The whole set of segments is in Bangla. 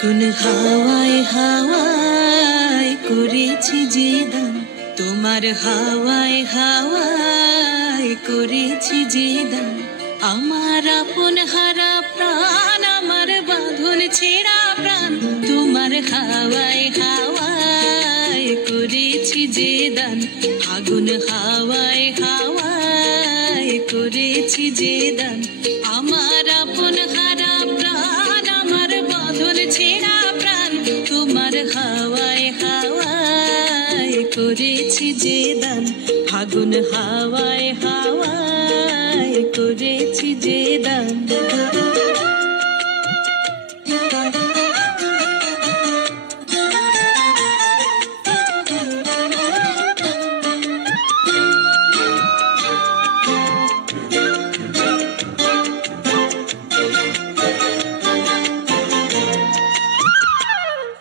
আগুন হাওয়ায় হাওয়ায় করেছি যে দান, তোমার হাওয়ায় হাওয়ায় করেছি যে দান। আমার আপন হারা প্রাণ, আমার বাঁধন ছেঁড়া প্রাণ, তোমার হাওয়ায় হাওয়ায় করেছি যে দান। আগুন হাওয়ায় হাওয়ায় করেছি যে দান। আমার আপন হারা প্রাণ, আমার বাঁধন ছেঁড়া প্রাণ, তোমার হাওয়ায় হাওয়ায় করেছি যে দান। আগুন হাওয়ায় হাওয়ায় করেছি যে দান।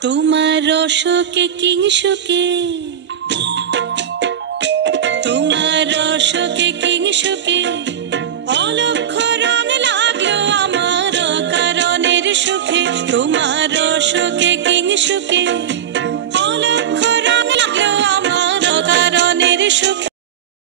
তোমার রসকে কিংসুকে, তোমার রসকে কিংসুকে অলক্ষ রং লাগলো আমার কারণের সুখে। তোমার রসকে কিংসুকে